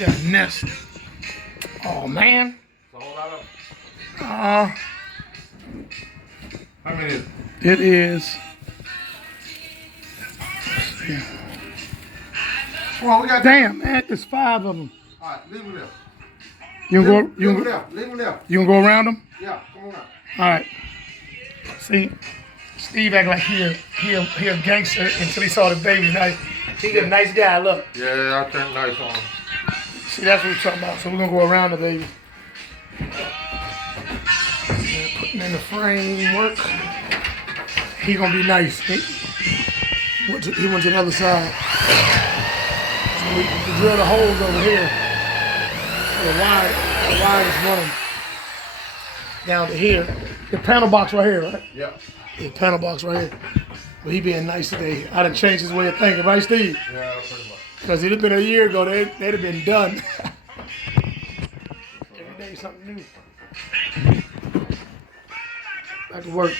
got a nest. Oh man. It's a whole lot of. How many is it? It is. Yeah. Come on, we got. Damn, man, there's 5 of them. All right, leave them there. You gonna go? Leave them there. Leave them there. You gonna go around them? Yeah, come on out. All right. See, Steve act like he a gangster until he saw the baby. Now he a nice guy. Look. Yeah, I turned nice on him. See, that's what we're talking about. So we're gonna go around the baby. Putting in the framework. He gonna be nice. He went to the other side. So we drill the holes over here. The wire is running down to here. The panel box right here, right? Yeah. The panel box right here. But he being nice today. I done changed his way of thinking, right, Steve? Yeah, pretty much. Because it'd have been a year ago, they'd have been done. Every day something new. Back to work.